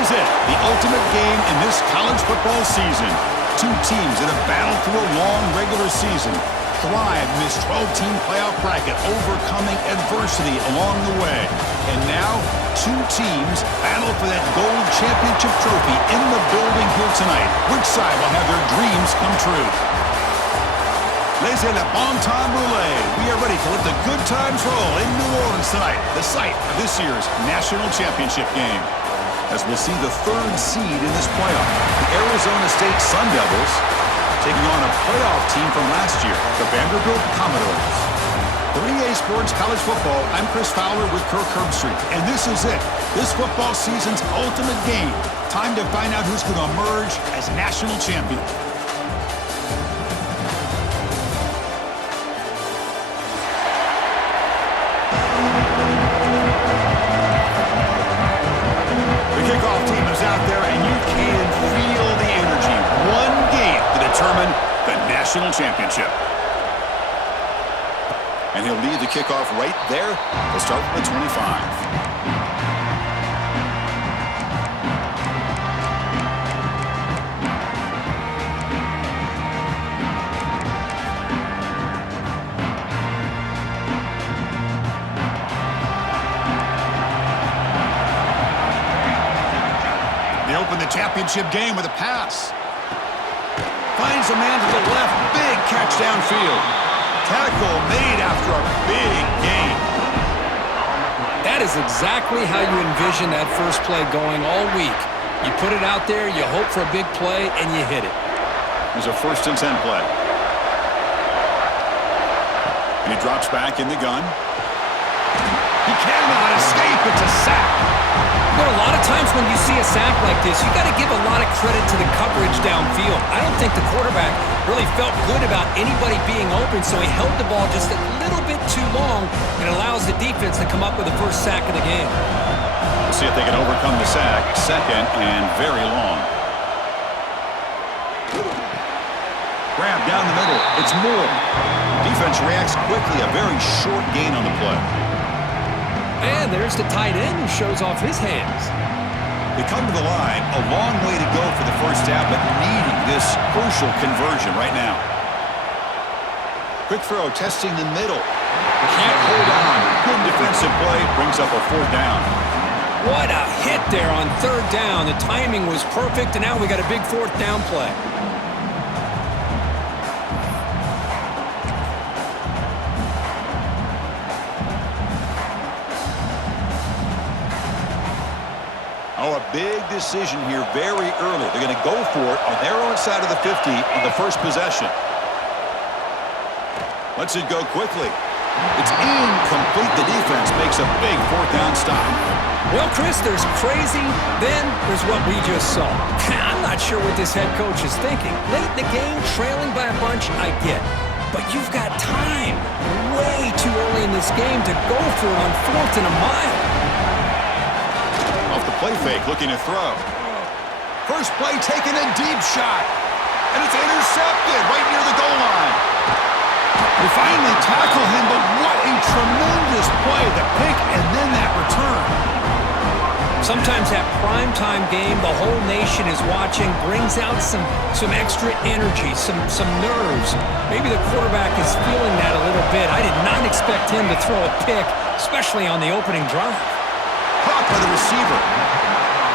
is it, the ultimate game in this college football season. Two teams that have battled through a long regular season, thrived in this 12-team playoff bracket, overcoming adversity along the way. And now, two teams battle for that gold championship trophy in the building here tonight. Which side will have their dreams come true? Laissez le bon temps rouler. We are ready to let the good times roll in New Orleans tonight, the site of this year's national championship game. As we'll see the third seed in this playoff, the Arizona State Sun Devils taking on a playoff team from last year, the Vanderbilt Commodores. 3A Sports College Football, I'm Chris Fowler with Kirk Herbstreit, and this is it, this football season's ultimate game. Time to find out who's going to emerge as national champion. Kickoff team is out there, and you can feel the energy. One game to determine the national championship. And he'll lead the kickoff right there. We'll start with the 25. Open the championship game with a pass. Finds a man to the left. Big catch downfield. Tackle made after a big gain. That is exactly how you envision that first play going all week. You put it out there, you hope for a big play, and you hit it. There's a 1st and 10 play. And he drops back in the gun. He cannot escape. It's a sack. But a lot of times when you see a sack like this, you got to give a lot of credit to the coverage downfield. I don't think the quarterback really felt good about anybody being open, so he held the ball just a little bit too long and allows the defense to come up with the first sack of the game. We'll see if they can overcome the sack. 2nd and very long. Grab down the middle. It's Moore. Defense reacts quickly. A very short gain on the play. And there's the tight end who shows off his hands. They come to the line. A long way to go for the first down, but needing this crucial conversion right now. Quick throw, testing the middle. Can't hold on. Good defensive play. Brings up a 4th down. What a hit there on 3rd down. The timing was perfect, and now we got a big 4th down play. Oh, a big decision here very early. They're going to go for it on their own side of the 50 on the first possession. Lets it go quickly. It's incomplete. The defense makes a big 4th down stop. Well, Chris, there's crazy, then there's what we just saw. I'm not sure what this head coach is thinking. Late in the game, trailing by a bunch, I get. But you've got time, way too early in this game to go for it on 4th and a mile. Play fake, looking to throw. First play taken, a deep shot. And it's intercepted right near the goal line. They finally tackle him, but what a tremendous play. The pick and then that return. Sometimes that primetime game, the whole nation is watching, brings out some extra energy, some nerves. Maybe the quarterback is feeling that a little bit. I did not expect him to throw a pick, especially on the opening drive. Caught by the receiver.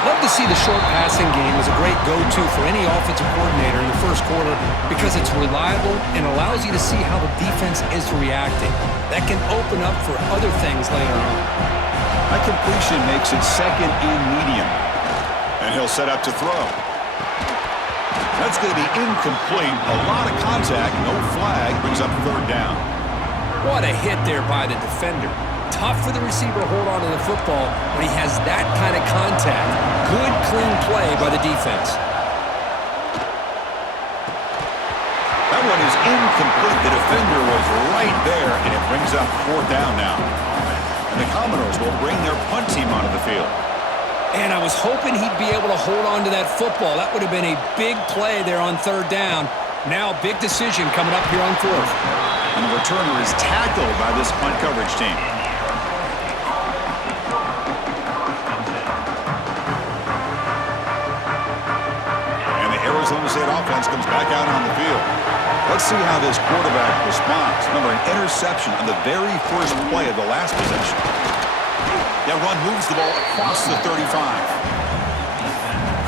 Love to see the short passing game as a great go-to for any offensive coordinator in the first quarter because it's reliable and allows you to see how the defense is reacting. That can open up for other things later on. That completion makes it 2nd and medium. And he'll set up to throw. That's going to be incomplete. A lot of contact, no flag, brings up 3rd down. What a hit there by the defender. Tough for the receiver to hold on to the football when he has that kind of contact. Good, clean play by the defense. That one is incomplete. The defender was right there, and it brings up 4th down now. And the Commodores will bring their punt team onto the field. And I was hoping he'd be able to hold on to that football. That would have been a big play there on 3rd down. Now, big decision coming up here on 4th. And the returner is tackled by this punt coverage team. offense comes back out on the field. Let's see how this quarterback responds. Remember, an interception on the very first play of the last possession. That run moves the ball across the 35.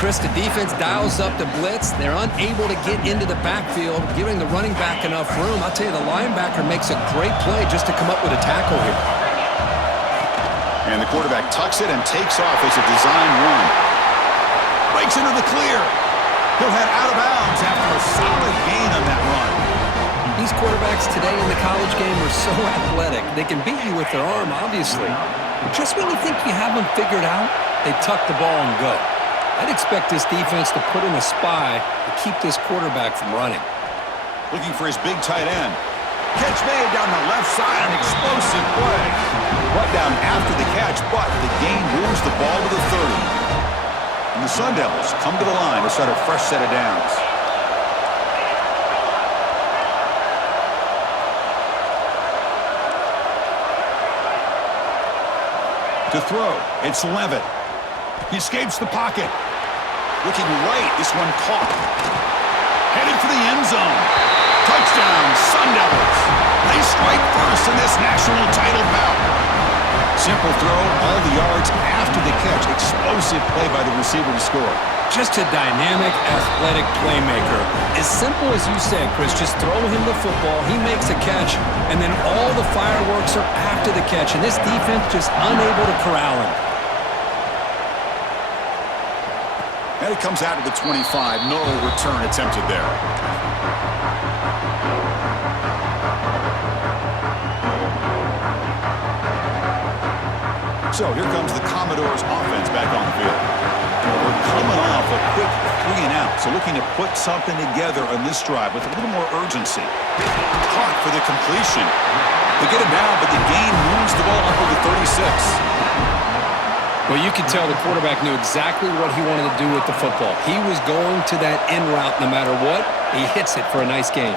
Chris, the defense dials up the blitz. They're unable to get into the backfield, giving the running back enough room. I'll tell you, the linebacker makes a great play just to come up with a tackle here. And the quarterback tucks it and takes off as a design run. Breaks into the clear. He'll head out of bounds after a solid gain on that run. These quarterbacks today in the college game are so athletic. They can beat you with their arm, obviously. But just when you think you have them figured out, they tuck the ball and go. I'd expect this defense to put in a spy to keep this quarterback from running. Looking for his big tight end. Catch made down the left side, an explosive play. Brought down after the catch, but the gain moves the ball to the 30. And the Sun Devils come to the line to start a fresh set of downs. To throw, it's Levitt. He escapes the pocket. Looking right, this one caught. Headed for the end zone. Touchdown, Sun Devils. They strike first in this national title bout. Simple throw, all the yards after the catch. Explosive play by the receiver to score. Just a dynamic, athletic playmaker. As simple as you said, Chris, just throw him the football, he makes a catch, and then all the fireworks are after the catch, and this defense just unable to corral him. And it comes out to the 25. No return attempted there. So here comes the Commodores offense back on the field. We're coming off a quick 3 and out, so looking to put something together on this drive with a little more urgency. Caught for the completion. They get it down, but the gain moves the ball up to the 36. Well, you could tell the quarterback knew exactly what he wanted to do with the football. He was going to that in route no matter what. He hits it for a nice gain.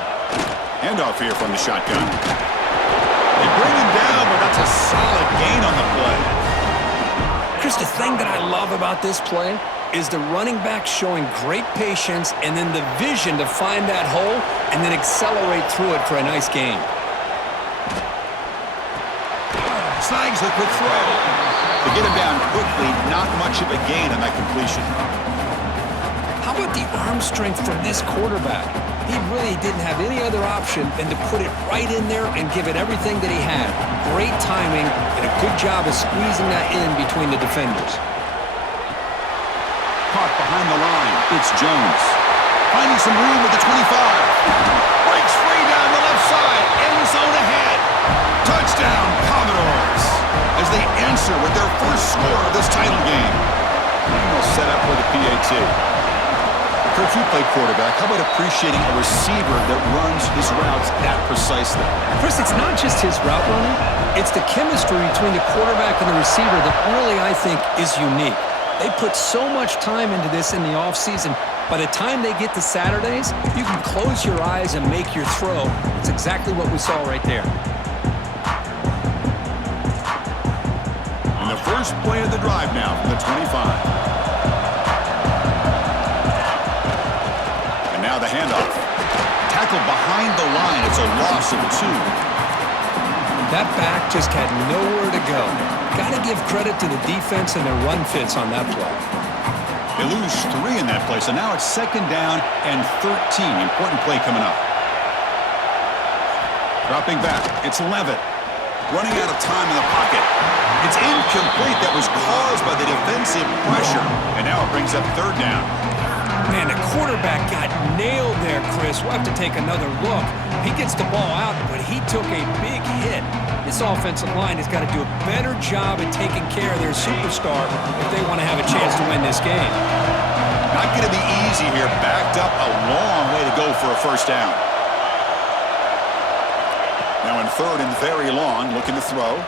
Handoff here from the shotgun. They bring him down, but that's a solid gain on the play. Chris, the thing that I love about this play is the running back showing great patience and then the vision to find that hole and then accelerate through it for a nice gain. Snags the quick throw. To get him down quickly, not much of a gain on that completion. How about the arm strength from this quarterback? He really didn't have any other option than to put it right in there and give it everything that he had. Great timing and a good job of squeezing that in between the defenders. Caught behind the line. It's Jones. Finding some room at the 25. Breaks free down the left side. End zone ahead. Touchdown, Commodores. As they answer with their first score of this title game. And they'll set up for the PAT. Kirk, you play quarterback. How about appreciating a receiver that runs his routes that precisely? Chris, it's not just his route running. It's the chemistry between the quarterback and the receiver that really, I think, is unique. They put so much time into this in the offseason. By the time they get to Saturdays, you can close your eyes and make your throw. It's exactly what we saw right there. And the first play of the drive now from the 25. The handoff. Tackled behind the line. It's a loss of 2. That back just had nowhere to go. Got to give credit to the defense and their run fits on that play. They lose 3 in that play, so now it's 2nd down and 13. Important play coming up. Dropping back. It's Levitt. Running out of time in the pocket. It's incomplete. That was caused by the defensive pressure. And now it brings up 3rd down. Man, the quarterback got nailed there, Chris. We'll have to take another look. He gets the ball out, but he took a big hit. This offensive line has got to do a better job at taking care of their superstar if they want to have a chance to win this game. Not going to be easy here. Backed up a long way to go for a first down. Now in 3rd and very long, looking to throw.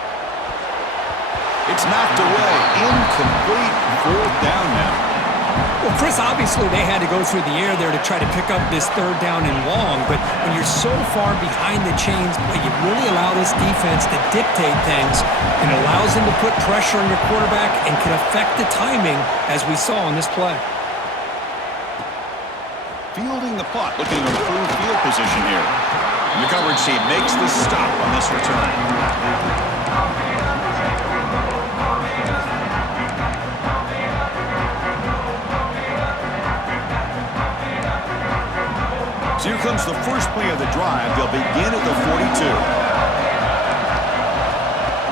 It's knocked away. Incomplete. 4th down now. Well, Chris, obviously they had to go through the air there to try to pick up this 3rd down and long, but when you're so far behind the chains, you really allow this defense to dictate things, and it allows them to put pressure on your quarterback and can affect the timing, as we saw on this play. Fielding the the punt, looking to improve field position here. The coverage team makes the stop on this return. So here comes the first play of the drive. They'll begin at the 42.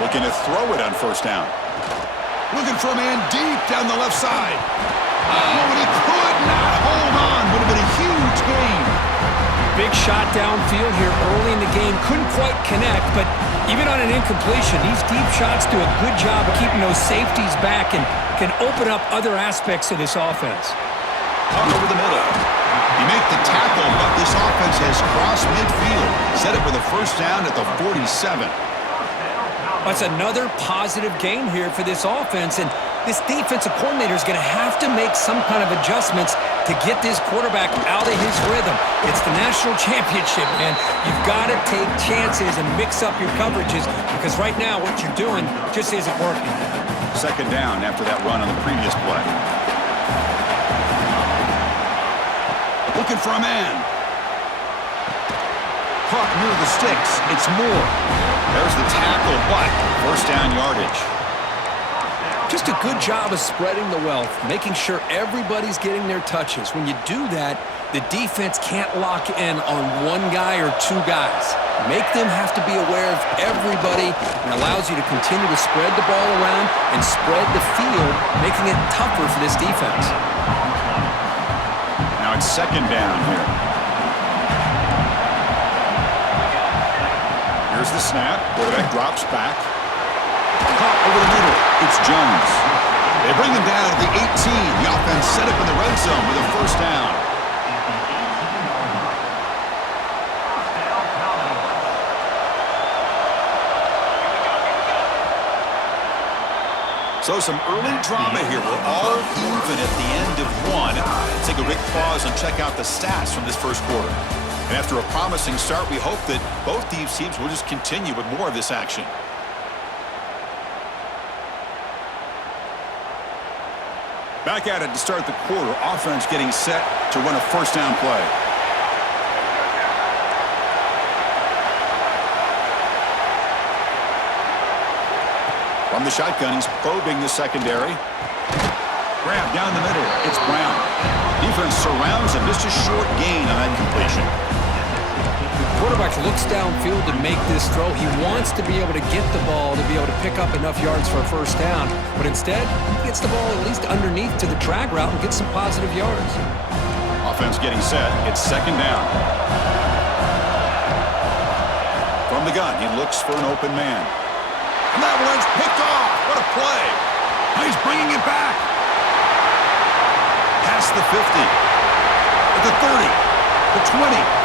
Looking to throw it on first down. Looking for a man deep down the left side. Oh, and he could not hold on. Would have been a huge gain. Big shot downfield here early in the game. Couldn't quite connect, but even on an incompletion, these deep shots do a good job of keeping those safeties back and can open up other aspects of this offense. Up over the middle. He made the tackle, but this offense has crossed midfield. Set up with a first down at the 47. That's another positive game here for this offense, and this defensive coordinator is going to have to make some kind of adjustments to get this quarterback out of his rhythm. It's the national championship, man. You've got to take chances and mix up your coverages because right now what you're doing just isn't working. Second down after that run on the previous play. Looking for a man. Caught near the sticks. It's Moore. There's the tackle, but first down yardage. Just a good job of spreading the wealth, making sure everybody's getting their touches. When you do that, the defense can't lock in on one guy or two guys. Make them have to be aware of everybody and allows you to continue to spread the ball around and spread the field, making it tougher for this defense. Now it's second down here. Here's the snap. Quarterback drops back. Caught over the middle. It's Jones. They bring him down to the 18. The offense set up in the red zone with a first down. So some early drama here. We're all even at the end of one. Let's take a quick pause and check out the stats from this first quarter. And after a promising start, we hope that both these teams will just continue with more of this action. Back at it to start the quarter. Offense getting set to run a first down play. From the shotgun, he's probing the secondary. Grab down the middle. It's Brown. Defense surrounds him. Just a short gain on that completion. Quarterback looks downfield to make this throw. He wants to be able to get the ball to be able to pick up enough yards for a first down. But instead, he gets the ball at least underneath to the drag route and gets some positive yards. Offense getting set. It's second down. From the gun, he looks for an open man. And that one's picked off. What a play. Now he's bringing it back. Past the 50. At the 30. The 20.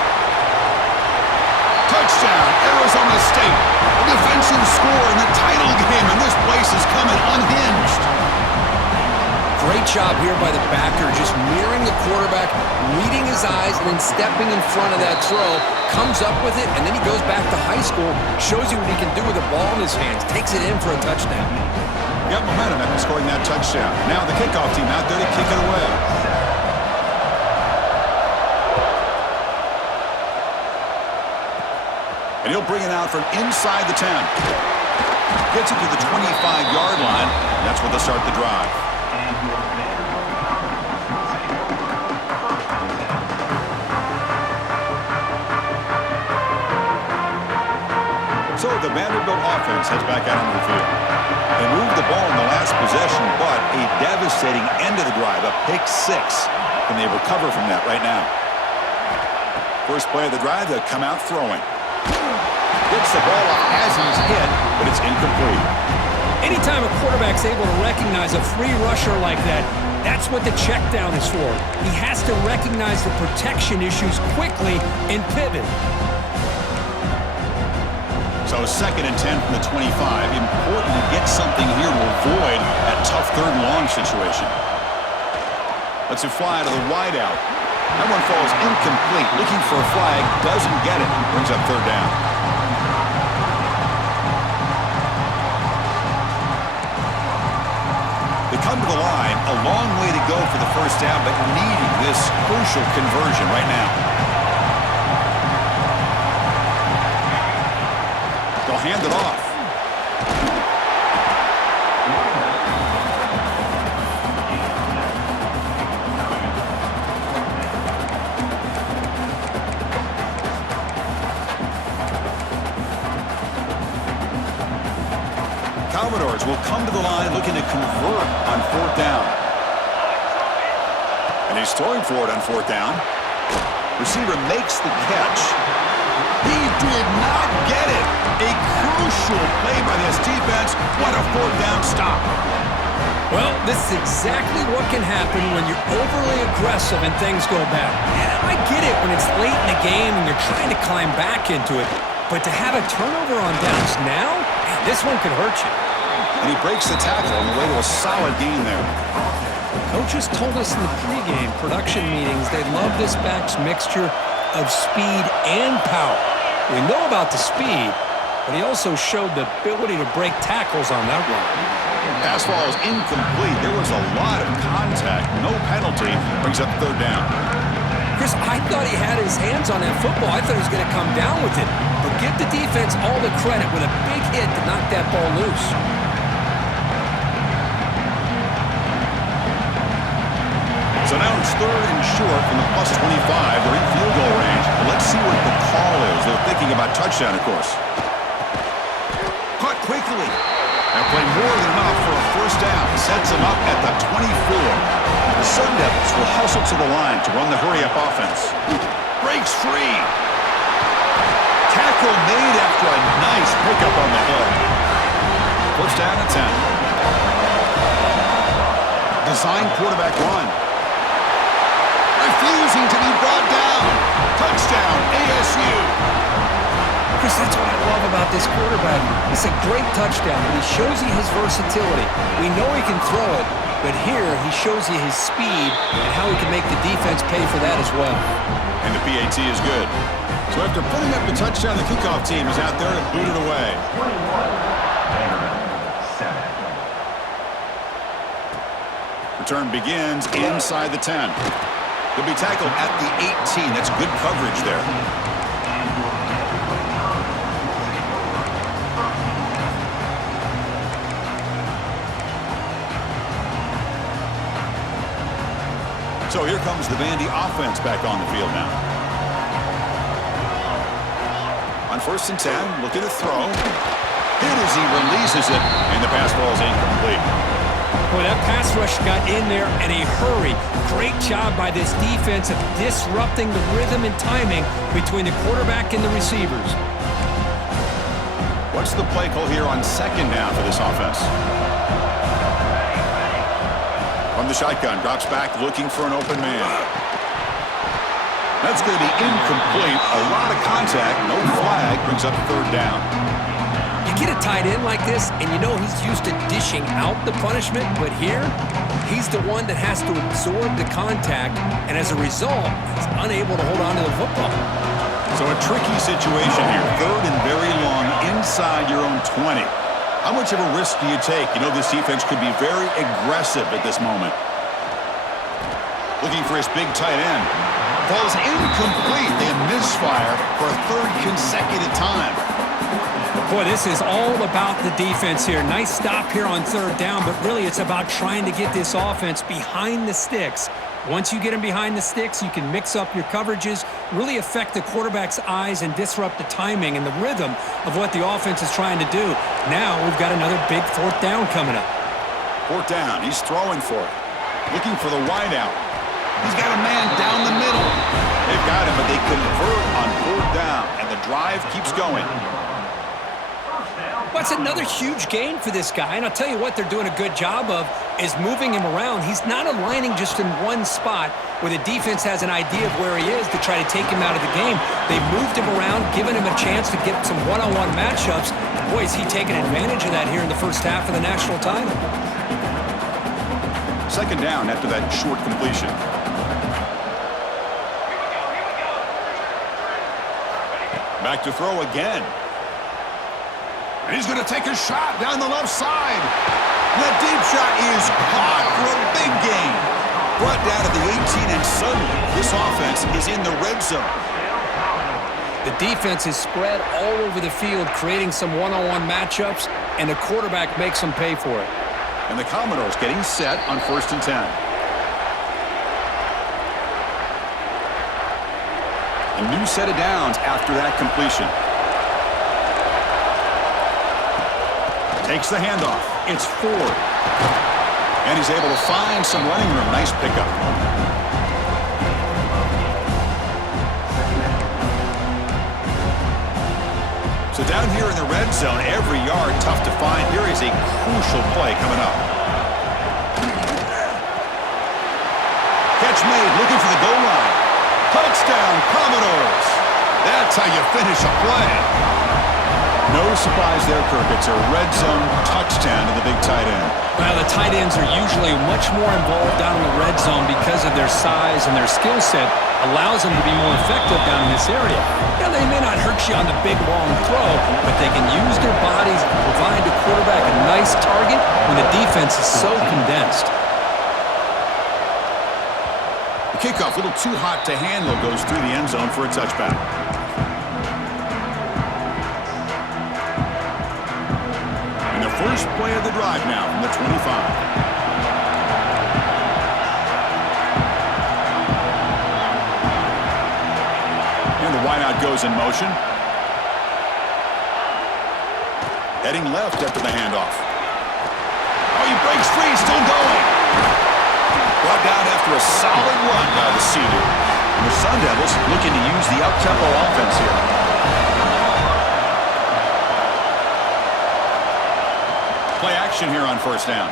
Touchdown, Arizona State. A defensive score in the title game, and this place is coming unhinged. Great job here by the backer, just mirroring the quarterback, reading his eyes, and then stepping in front of that throw, comes up with it, and then he goes back to high school, shows you what he can do with the ball in his hands, takes it in for a touchdown. Got momentum after scoring that touchdown. Now the kickoff team out there to kick it away. And he'll bring it out from inside the 10. Gets it to the 25-yard line. And that's where they'll start the drive. So the Vanderbilt offense heads back out onto the field. They moved the ball in the last possession, but a devastating end of the drive, a pick six. Can they recover from that right now? First play of the drive, they'll come out throwing. Gets the ball off as he's hit, but it's incomplete. Anytime a quarterback's able to recognize a free rusher like that, that's what the check down is for. He has to recognize the protection issues quickly and pivot. So second and 10 from the 25. Important to get something here to avoid that tough third and long situation. Lets it fly to the wide out. That one falls incomplete. Looking for a flag, doesn't get it. Brings up third down. come to the line. A long way to go for the first down, but needing this crucial conversion right now. They'll hand it off. Commodores will come to the line looking to convert on fourth down. And he's throwing for it on fourth down. Receiver makes the catch. He did not get it. A crucial play by this defense. What a fourth down stop. Well, this is exactly what can happen when you're overly aggressive and things go bad. And I get it when it's late in the game and you're trying to climb back into it. But to have a turnover on downs now, man, this one could hurt you. And he breaks the tackle on the way to a solid gain there. Coaches told us in the pregame production meetings they love this back's mixture of speed and power. We know about the speed, but he also showed the ability to break tackles on that run. Pass ball is incomplete. There was a lot of contact. No penalty. Brings up third down. Chris, I thought he had his hands on that football. I thought he was going to come down with it. But give the defense all the credit with a big hit to knock that ball loose. So now it's third and short from the +25. They're in field goal range. Let's see what the call is. They're thinking about touchdown, of course. Caught quickly. That play more than enough for a first down. Sets him up at the 24. The Sun Devils will hustle to the line to run the hurry-up offense. Breaks free. Tackle made after a nice pickup on the hill. First down and 10. Design quarterback run. Refusing to be brought down. Touchdown, ASU. Chris, that's what I love about this quarterback. It's a great touchdown, but he shows you his versatility. We know he can throw it, but here he shows you his speed and how he can make the defense pay for that as well. And the PAT is good. So after putting up the touchdown, the kickoff team is out there to boot it away. Return begins inside the 10. He'll be tackled at the 18. That's good coverage there. So here comes the Vandy offense back on the field now. On first and 10, looking to throw. Hit as he releases it, and the pass ball is incomplete. Boy, that pass rush got in there in a hurry. Great job by this defense of disrupting the rhythm and timing between the quarterback and the receivers. What's the play call here on second down for this offense? From the shotgun, drops back looking for an open man. That's going to be incomplete. A lot of contact, no flag, brings up third down. You get a tight end like this, and you know he's used to dishing out the punishment, but here, he's the one that has to absorb the contact, and as a result, he's unable to hold on to the football. So a tricky situation here. Third and very long inside your own 20. How much of a risk do you take? You know this defense could be very aggressive at this moment. Looking for his big tight end. Ball's incomplete. They misfire for a third consecutive time. Boy, this is all about the defense here. Nice stop here on third down, but really it's about trying to get this offense behind the sticks. Once you get them behind the sticks, you can mix up your coverages, really affect the quarterback's eyes and disrupt the timing and the rhythm of what the offense is trying to do. Now we've got another big fourth down coming up. Fourth down. He's throwing for it. Looking for the wideout. He's got a man down the middle. They've got him, but they convert on fourth down, and the drive keeps going. Well, it's another huge gain for this guy, and I'll tell you what they're doing a good job of is moving him around. He's not aligning just in one spot where the defense has an idea of where he is to try to take him out of the game. They've moved him around, given him a chance to get some one-on-one matchups. Boy, is he taking advantage of that here in the first half of the national title. Second down after that short completion. Back to throw again. And he's going to take a shot down the left side. That deep shot is caught for a big gain. Brought down to the 18, and suddenly this offense is in the red zone. The defense is spread all over the field, creating some one-on-one matchups, and the quarterback makes them pay for it. And the Commodores getting set on 1st and 10. A new set of downs after that completion. Takes the handoff. It's Ford. And he's able to find some running room. Nice pickup. So down here in the red zone, every yard tough to find. Here is a crucial play coming up. Catch made, looking for the goal line. Touchdown, Commodores. That's how you finish a play. No surprise there, Kirk. It's a red zone touchdown to the big tight end. Well, the tight ends are usually much more involved down in the red zone because of their size and their skill set allows them to be more effective down in this area. Now, they may not hurt you on the big, long throw, but they can use their bodies to provide the quarterback a nice target when the defense is so condensed. The kickoff, a little too hot to handle, goes through the end zone for a touchback. And the first play of the drive now from the 25. The wideout goes in motion. Heading left after the handoff. Oh, he breaks free, still going. Brought down after a solid run by the Sea-Doo. And the Sun Devils looking to use the up-tempo offense here. Play action here on 1st down.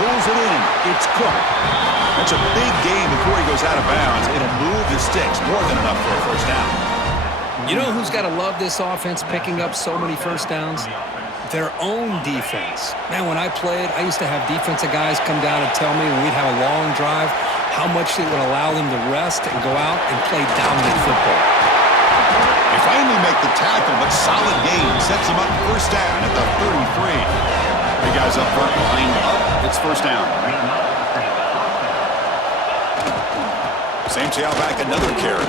Pulls it in. It's Cook. That's a big gain before he goes out of bounds. It'll move the sticks, more than enough for a 1st down. You know who's got to love this offense picking up so many 1st downs? Their own defense. Man, when I played, I used to have defensive guys come down and tell me when we'd have a long drive how much it would allow them to rest and go out and play dominant football. They finally make the tackle, but solid gain sets them up 1st down at the 33. The guys up front lined up. It's 1st down. Same tailback, another carry.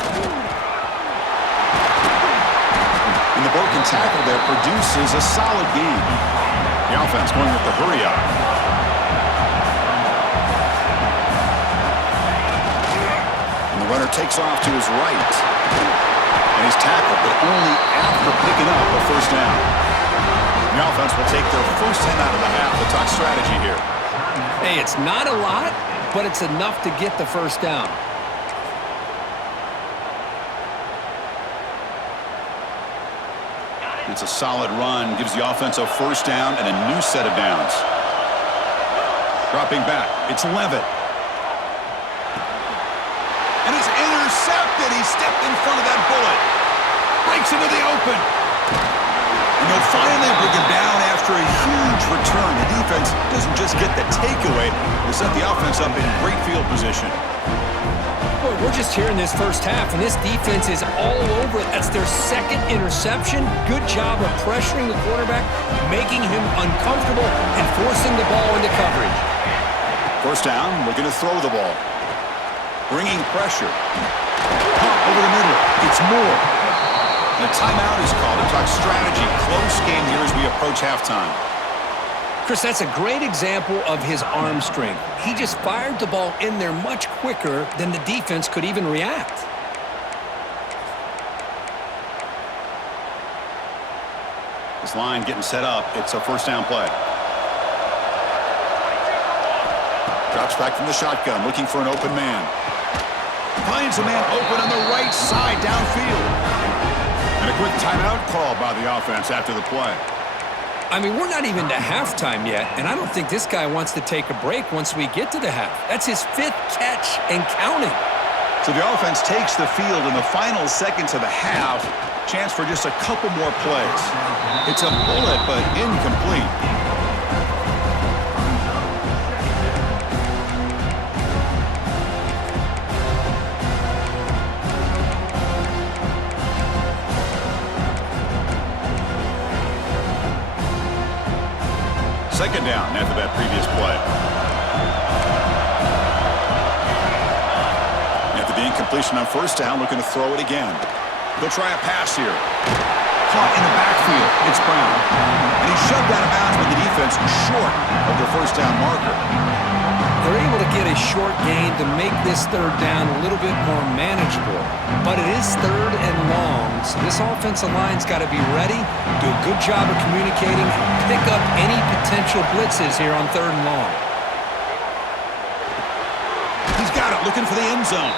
And the broken tackle there produces a solid gain. The offense going with the hurry up. And the runner takes off to his right. And he's tackled, but only after picking up a 1st down. The offense will take their 1st hit out of the half. The top strategy here. Hey, it's not a lot, but it's enough to get the 1st down. It's a solid run, gives the offense a 1st down and a new set of downs. Dropping back, it's Levitt. And it's intercepted. He stepped in front of that bullet. Breaks into the open. And they'll finally bring him down after a huge return. The defense doesn't just get the takeaway, they set the offense up in great field position. Boy, we're just here in this 1st half, and this defense is all over it. That's their 2nd interception. Good job of pressuring the quarterback, making him uncomfortable, and forcing the ball into coverage. 1st down, looking to throw the ball. Bringing pressure. Pump over the middle. It's Moore. And a timeout is called to talk strategy. Close game here as we approach halftime. Chris, that's a great example of his arm strength. He just fired the ball in there much quicker than the defense could even react. This line getting set up. It's a 1st down play. Drops back from the shotgun, looking for an open man. Finds a man open on the right side downfield. And a quick timeout call by the offense after the play. I mean, we're not even to halftime yet, and I don't think this guy wants to take a break once we get to the half. That's his 5th catch and counting. So the offense takes the field in the final seconds of the half. Chance for just a couple more plays. It's a bullet, but incomplete. Second down after that previous play. After the incompletion on first down, looking to throw it again. They'll try a pass here. Caught in the backfield. It's Brown. And he's shoved out of bounds with the defense short of the first down marker. They're able to get a short gain to make this third down a little bit more manageable. But it is third and long, so this offensive line's got to be ready, do a good job of communicating, and pick up any potential blitzes here on third and long. He's got it, looking for the end zone.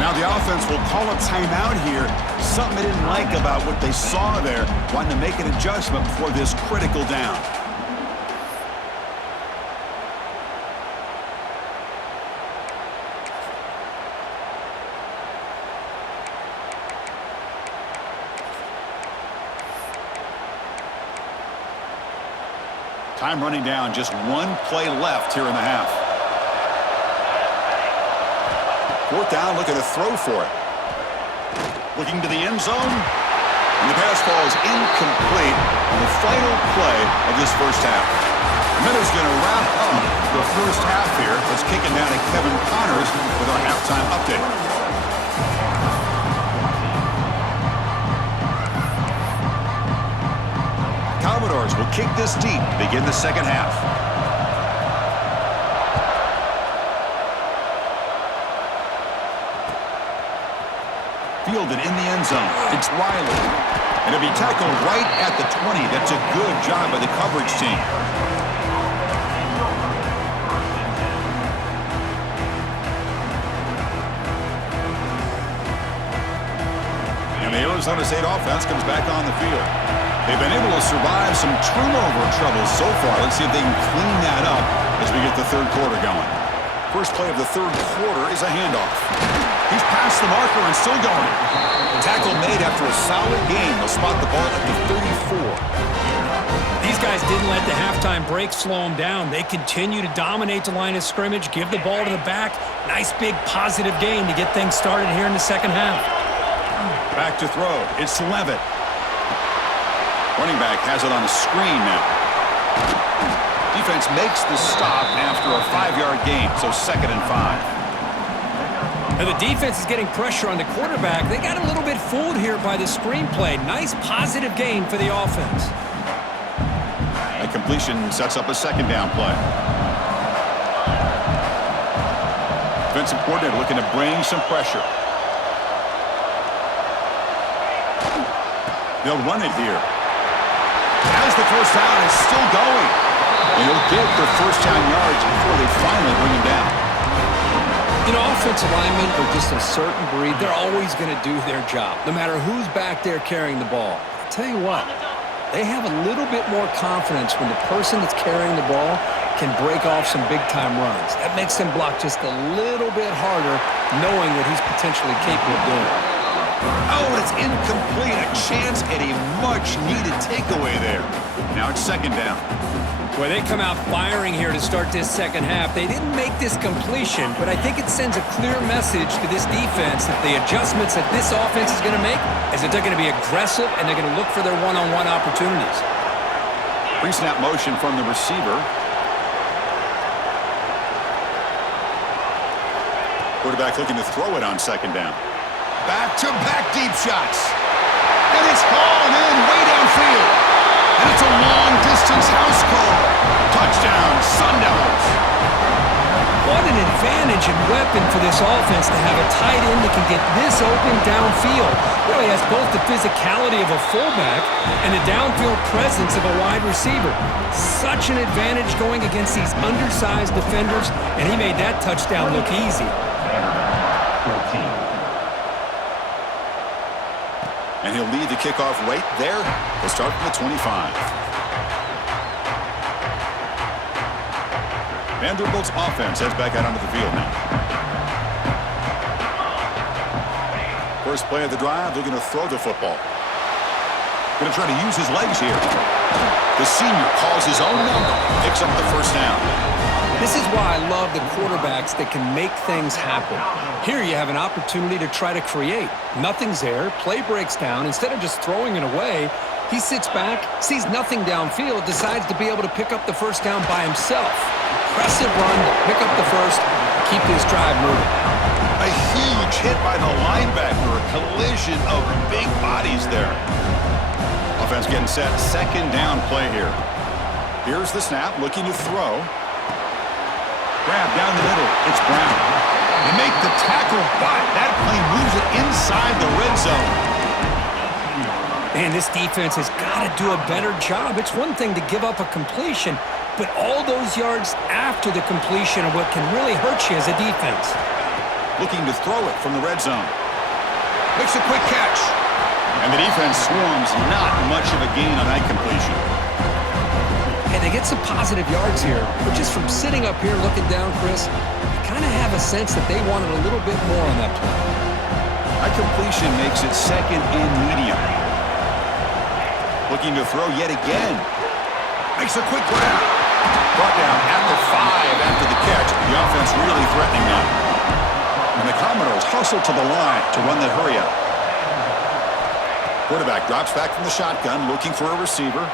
Now the offense will call a timeout here. Something they didn't like about what they saw there, wanting to make an adjustment before this critical down. Time running down, just one play left here in the half. Fourth down, looking to throw for it. Looking to the end zone. And the pass falls incomplete on the final play of this first half. The Minnows going to wrap up the first half here. Let's kick it down to Kevin Connors with our halftime update. Commodores will kick this deep to begin the second half. Fielded in the end zone. It's Riley. And it'll be tackled right at the 20. That's a good job by the coverage team. And the Arizona State offense comes back on the field. They've been able to survive some turnover troubles so far. Let's see if they can clean that up as we get the third quarter going. First play of the third quarter is a handoff. He's past the marker and still going. Tackle made after a solid game. They'll spot the ball at the 34. These guys didn't let the halftime break slow them down. They continue to dominate the line of scrimmage, give the ball to the back. Nice big positive gain to get things started here in the second half. Back to throw. It's Levitt. Running back has it on a screen now. Defense makes the stop after a 5-yard gain, so 2nd and 5. Now the defense is getting pressure on the quarterback. They got a little bit fooled here by the screenplay. Nice positive gain for the offense. A completion sets up a second down play. Defensive coordinator looking to bring some pressure. They'll run it here. As the first down is still going. And he'll get the first down yards before they finally bring him down. You know, offensive linemen are just a certain breed. They're always going to do their job, no matter who's back there carrying the ball. I'll tell you what, they have a little bit more confidence when the person that's carrying the ball can break off some big-time runs. That makes them block just a little bit harder, knowing what he's potentially capable of doing. Oh, it's incomplete. A chance at a much-needed takeaway there. Now it's second down. Well, they come out firing here to start this second half. They didn't make this completion, but I think it sends a clear message to this defense that the adjustments that this offense is going to make is that they're going to be aggressive and they're going to look for their one-on-one opportunities. Pre-snap motion from the receiver. Quarterback looking to throw it on second down. Back-to-back deep shots. And it's hauled in way downfield. And it's a long-distance house call. Touchdown, Sun Devils. What an advantage and weapon for this offense to have a tight end that can get this open downfield. Really has both the physicality of a fullback and the downfield presence of a wide receiver. Such an advantage going against these undersized defenders, and he made that touchdown look easy. 14. And he'll lead the kickoff right there. We'll start from the 25. Vanderbilt's offense heads back out onto the field now. First play of the drive, looking to throw the football. Going to try to use his legs here. The senior calls his own number, picks up the first down. This is why I love the quarterbacks that can make things happen. Here you have an opportunity to try to create. Nothing's there. Play breaks down. Instead of just throwing it away, He sits back, sees nothing downfield, decides to be able to pick up the first down by himself. Impressive run to pick up the first, keep this drive moving. A huge hit by the linebacker, a collision of big bodies there. Offense getting set, second down play here. Here's the snap, looking to throw. Grab down the middle, it's Brown. They make the tackle, but that play moves it inside the red zone. Man, this defense has got to do a better job. It's one thing to give up a completion, but all those yards after the completion are what can really hurt you as a defense. Looking to throw it from the red zone. Makes a quick catch. And the defense swarms, not much of a gain on that completion. Hey, they get some positive yards here, but just from sitting up here looking down, Chris, you kind of have a sense that they wanted a little bit more on that play. That completion makes it second and medium. Looking to throw yet again. Makes a quick grab. Brought down at the 5 after the catch. The offense really threatening now. And the Commodores hustle to the line to run the hurry up. Quarterback drops back from the shotgun, looking for a receiver.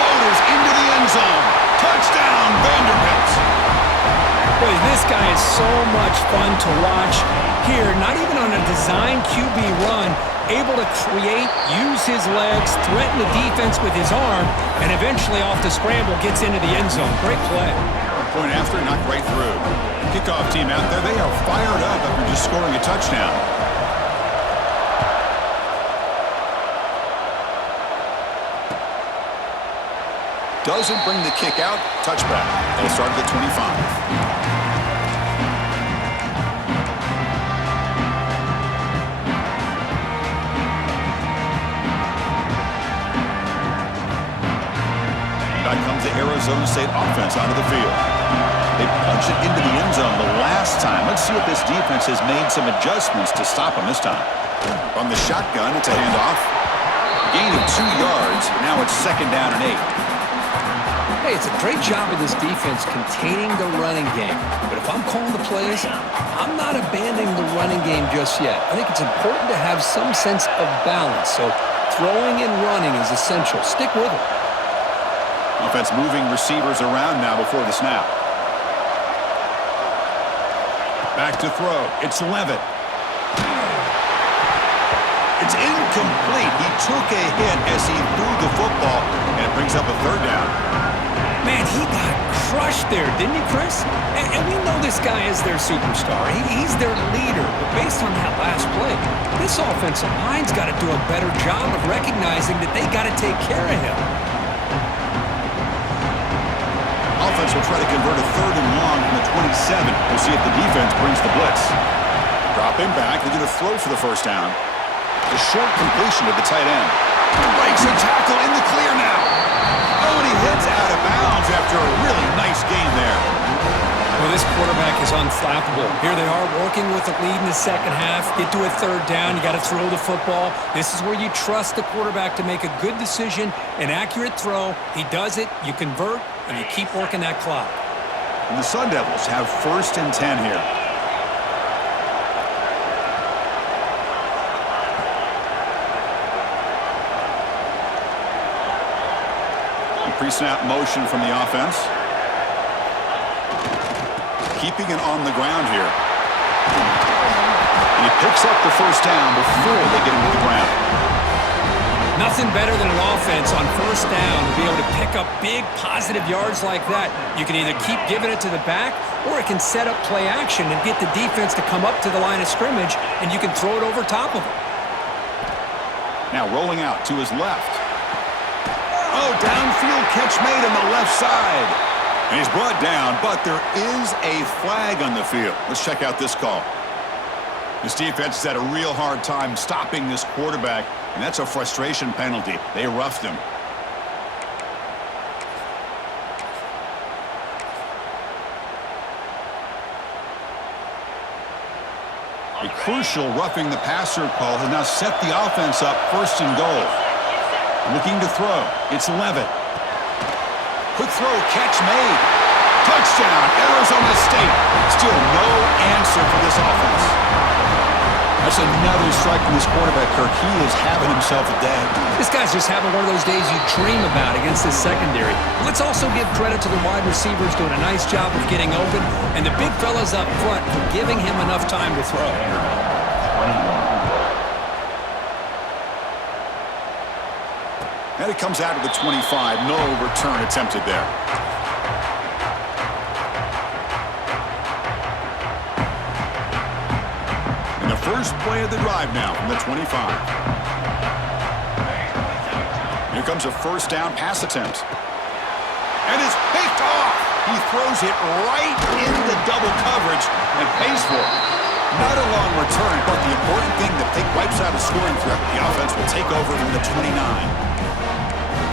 Motors into the end zone. Touchdown, Vanderbilt. Boy, this guy is so much fun to watch here. Not even on a design QB run, able to create, use his legs, threaten the defense with his arm, and eventually off the scramble gets into the end zone. Great play. Point after, knocked right through. Kickoff team out there, they are fired up after just scoring a touchdown. Doesn't bring the kick out. Touchback. They'll start at the 25. Comes the Arizona State offense onto the field. They punch it into the end zone the last time. Let's see if this defense has made some adjustments to stop them this time. From the shotgun, it's a handoff. Gain of 2 yards. Now it's second down and 8. Hey, it's a great job of this defense containing the running game. But if I'm calling the plays, I'm not abandoning the running game just yet. I think it's important to have some sense of balance. So throwing and running is essential. Stick with it. Offense moving receivers around now before the snap. Back to throw. It's Levitt. It's incomplete. He took a hit as he threw the football, and it brings up a third down. Man, he got crushed there, didn't he, Chris? And we know this guy is their superstar. He's their leader. But based on that last play, this offensive line's got to do a better job of recognizing that they got to take care of him. Offense will try to convert a third and long from the 27. We'll see if the defense brings the blitz. Dropping back, they're going to throw for the first down. A short completion to the tight end. Breaks a tackle in the clear now. Oh, and he heads out of bounds after a really nice gain there. Well, this quarterback is unflappable. Here they are working with the lead in the second half. Get to a third down. You got to throw the football. This is where you trust the quarterback to make a good decision, an accurate throw. He does it. You convert, and you keep working that clock. And the Sun Devils have first and 10 here. Pre-snap motion from the offense. Keeping it on the ground here. And he picks up the first down before they get him to the ground. Nothing better than an offense on first down to be able to pick up big positive yards like that. You can either keep giving it to the back, or it can set up play action and get the defense to come up to the line of scrimmage, and you can throw it over top of it. Now rolling out to his left. Oh, downfield catch made on the left side. And he's brought down, but there is a flag on the field. Let's check out this call. This defense has had a real hard time stopping this quarterback, and that's a frustration penalty. They roughed him. A crucial roughing the passer call has now set the offense up first and goal. Looking to throw. It's Levitt. Quick throw, catch made. Touchdown, Arizona State. Still no answer for this offense. That's another strike from this quarterback, Kirk. He is having himself a day. This guy's just having one of those days you dream about against this secondary. Let's also give credit to the wide receivers doing a nice job of getting open, and the big fellas up front for giving him enough time to throw. 21. And it comes out of the 25. No return attempted there. And the first play of the drive now from the 25. Here comes a first down pass attempt. And it's picked off. He throws it right into double coverage and pays for it. Not a long return, but the important thing that wipes out a scoring threat. The offense will take over from the 29.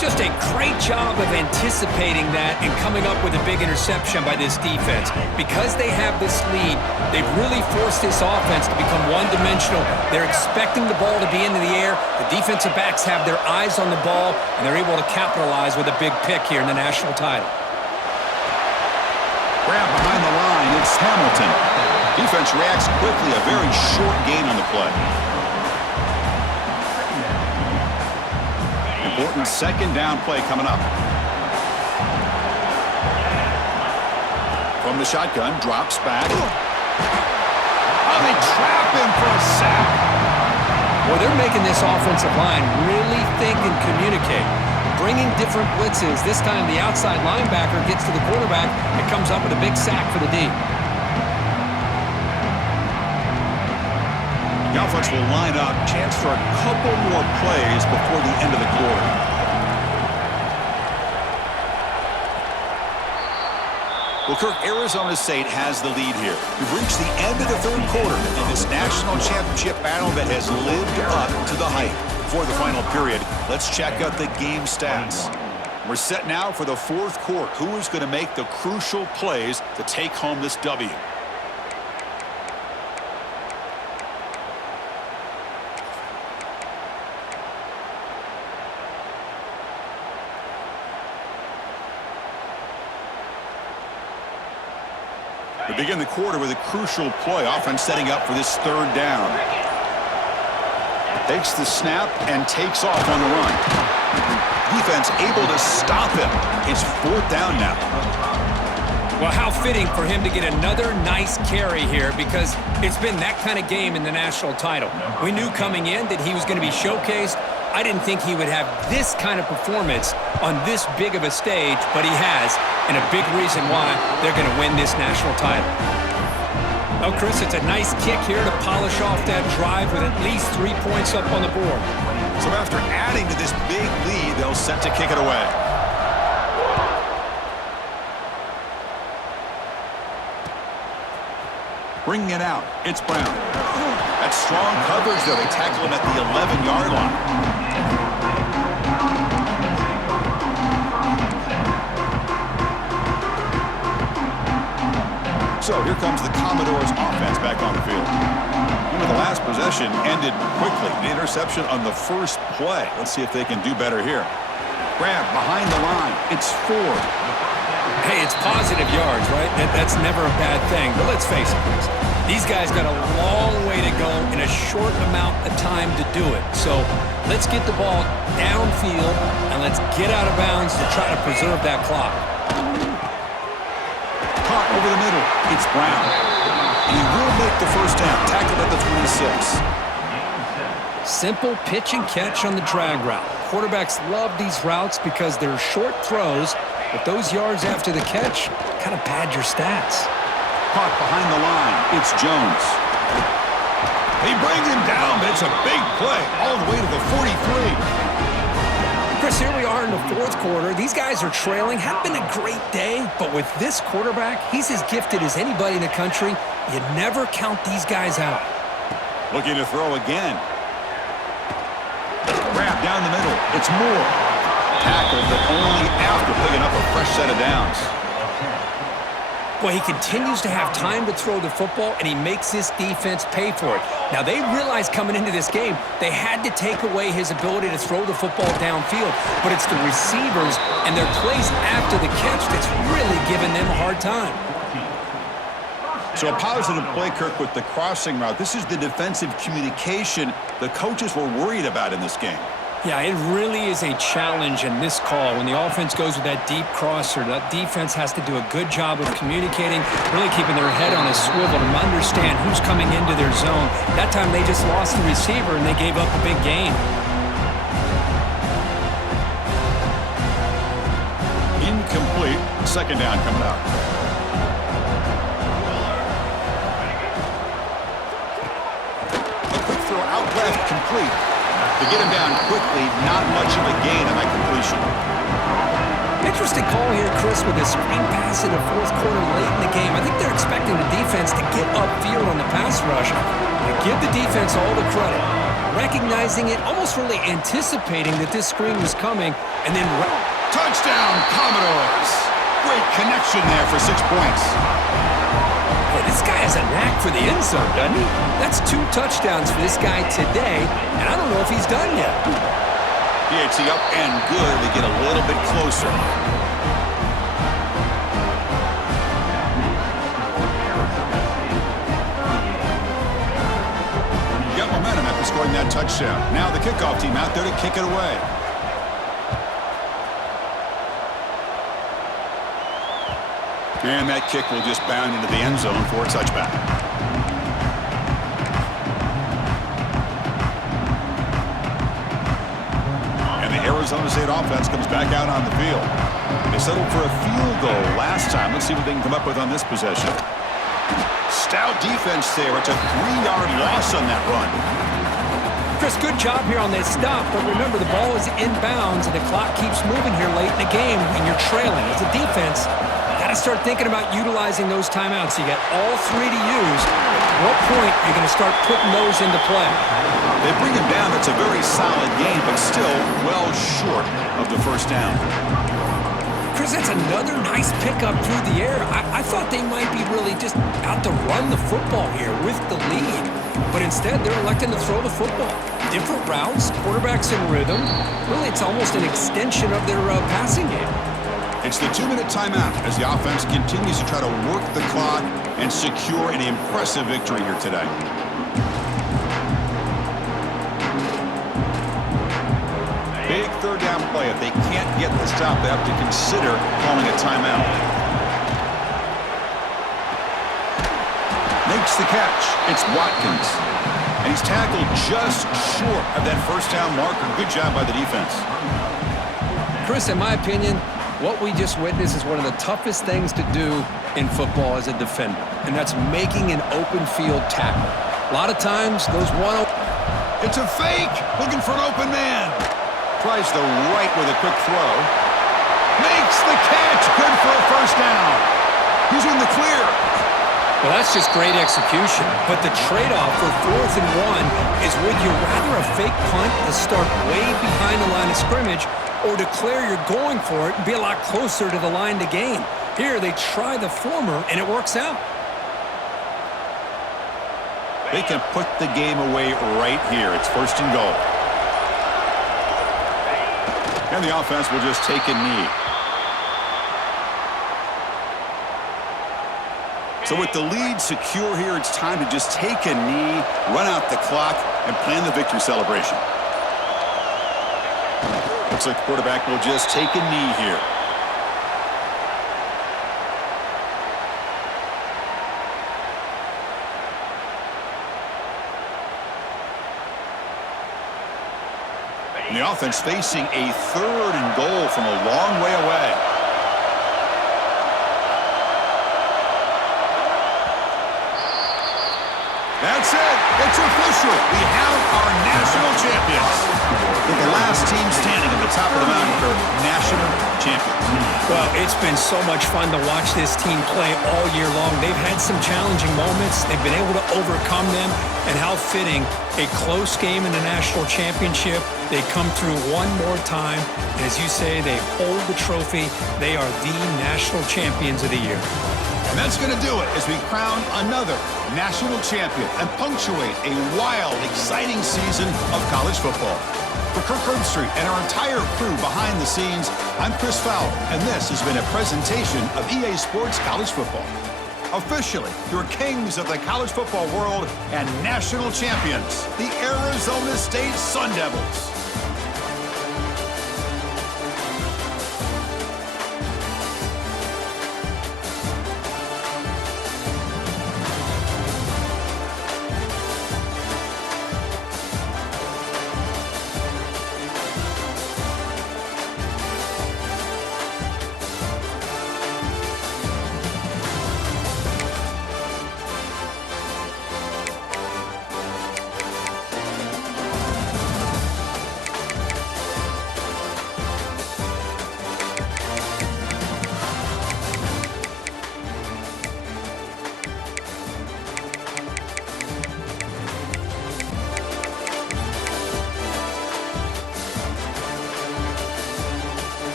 Just a great job of anticipating that and coming up with a big interception by this defense. Because they have this lead, they've really forced this offense to become one-dimensional. They're expecting the ball to be into the air. The defensive backs have their eyes on the ball, and they're able to capitalize with a big pick here in the national title. Grab behind the line. It's Hamilton. Defense reacts quickly. A very short gain on the play. Important second down play coming up. From the shotgun, drops back. Oh, they trap him for a sack. Well, they're making this offensive line really think and communicate. Bringing different blitzes. This time the outside linebacker gets to the quarterback and comes up with a big sack for the D. The offense will line up. Chance for a couple more plays before the end of the quarter. Well, Kirk, Arizona State has the lead here. We've reached the end of the third quarter in this national championship battle that has lived up to the hype. Before the final period, let's check out the game stats. We're set now for the fourth quarter. Who is going to make the crucial plays to take home this W? We begin the quarter with a crucial play. Offense setting up for this third down. Takes the snap and takes off on the run. Defense able to stop him. It's fourth down now. Well, how fitting for him to get another nice carry here, because it's been that kind of game in the national title. We knew coming in that he was going to be showcased. I didn't think he would have this kind of performance on this big of a stage, but he has, and a big reason why they're going to win this national title. Oh, Chris, it's a nice kick here to polish off that drive with at least 3 points up on the board. So after adding to this big lead, they'll set to kick it away. Bringing it out, it's Brown. That's strong coverage, though. They tackle him at the 11-yard line. So here comes the Commodores offense back on the field. Remember, the last possession ended quickly. The interception on the first play. Let's see if they can do better here. Grab behind the line. It's Ford. Hey, it's positive yards, right? That's never a bad thing. But let's face it, Chris. These guys got a long way to go in a short amount of time to do it. So let's get the ball downfield and let's get out of bounds to try to preserve that clock. Caught over the middle. It's Brown. And he will make the first down. Tackled at the 26. Simple pitch and catch on the drag route. Quarterbacks love these routes because they're short throws, but those yards after the catch kind of pad your stats. Caught behind the line. It's Jones. He brings him down, but it's a big play all the way to the 43. Chris, here we are in the fourth quarter. These guys are trailing. Had been a great day, but with this quarterback, he's as gifted as anybody in the country. You never count these guys out. Looking to throw again. Grab down the middle. It's Moore. Tackled, but only after picking up a fresh set of downs. Well, he continues to have time to throw the football, and he makes this defense pay for it. Now, they realized coming into this game they had to take away his ability to throw the football downfield, but it's the receivers and their plays after the catch that's really giving them a hard time. So a positive play, Kirk, with the crossing route. This is the defensive communication the coaches were worried about in this game. Yeah, it really is a challenge in this call. When the offense goes with that deep crosser, that defense has to do a good job of communicating, really keeping their head on a swivel to understand who's coming into their zone. That time they just lost the receiver and they gave up a big gain. Incomplete. Second down coming up. A quick throw out left, complete. To get him down quickly, not much of a gain on that completion. Interesting call here, Chris, with a screen pass in the fourth quarter late in the game. I think they're expecting the defense to get upfield on the pass rush. I give the defense all the credit, recognizing it, almost really anticipating that this screen was coming, and then... Touchdown, Commodores! Great connection there for 6 points. Hey, this guy has a knack for the end zone, doesn't he? That's 2 touchdowns for this guy today, and I don't know if he's done yet. PAT up and good. They get a little bit closer. Got momentum after scoring that touchdown. Now the kickoff team out there to kick it away. And that kick will just bound into the end zone for a touchback. And the Arizona State offense comes back out on the field. They settled for a field goal last time. Let's see what they can come up with on this possession. Stout defense there. It's a 3-yard loss on that run. Chris, good job here on that stop, but remember the ball is inbounds and the clock keeps moving here late in the game when you're trailing. As a defense, got to start thinking about utilizing those timeouts. You got all 3 to use. At what point are you going to start putting those into play? They bring him down. It's a very solid game, but still well short of the first down. Chris, that's another nice pickup through the air. I thought they might be really just out to run the football here with the lead. But instead, they're electing to throw the football. Different routes, quarterbacks in rhythm. Really, it's almost an extension of their passing game. It's the 2-minute timeout as the offense continues to try to work the clock and secure an impressive victory here today. Big third down play. If they can't get the stop, they have to consider calling a timeout. Makes the catch. It's Watkins. And he's tackled just short of that first down marker. Good job by the defense. Chris, in my opinion, what we just witnessed is one of the toughest things to do in football as a defender, and that's making an open field tackle. A lot of times, those It's a fake. Looking for an open man. Tries the right with a quick throw. Makes the catch. Good for a first down. Who's in the clear? Well, that's just great execution. But the trade-off for 4th and 1 is, would you rather a fake punt to start way behind the line of scrimmage or declare you're going for it and be a lot closer to the line to gain? Here, they try the former, and it works out. They can put the game away right here. It's 1st and goal. And the offense will just take a knee. So with the lead secure here, it's time to just take a knee, run out the clock, and plan the victory celebration. Looks like the quarterback will just take a knee here. And the offense facing a 3rd and goal from a long way away. That's it. It's official. We have our national champions. They're the last team standing at the top of the mountain for national champions. Well, it's been so much fun to watch this team play all year long. They've had some challenging moments. They've been able to overcome them. And how fitting, a close game in the national championship. They come through one more time. And as you say, they hold the trophy. They are the national champions of the year. And that's going to do it as we crown another national champion and punctuate a wild, exciting season of college football. For Kirk Herbstreit and our entire crew behind the scenes, I'm Chris Fowler, and this has been a presentation of EA Sports College Football. Officially, your kings of the college football world and national champions, the Arizona State Sun Devils.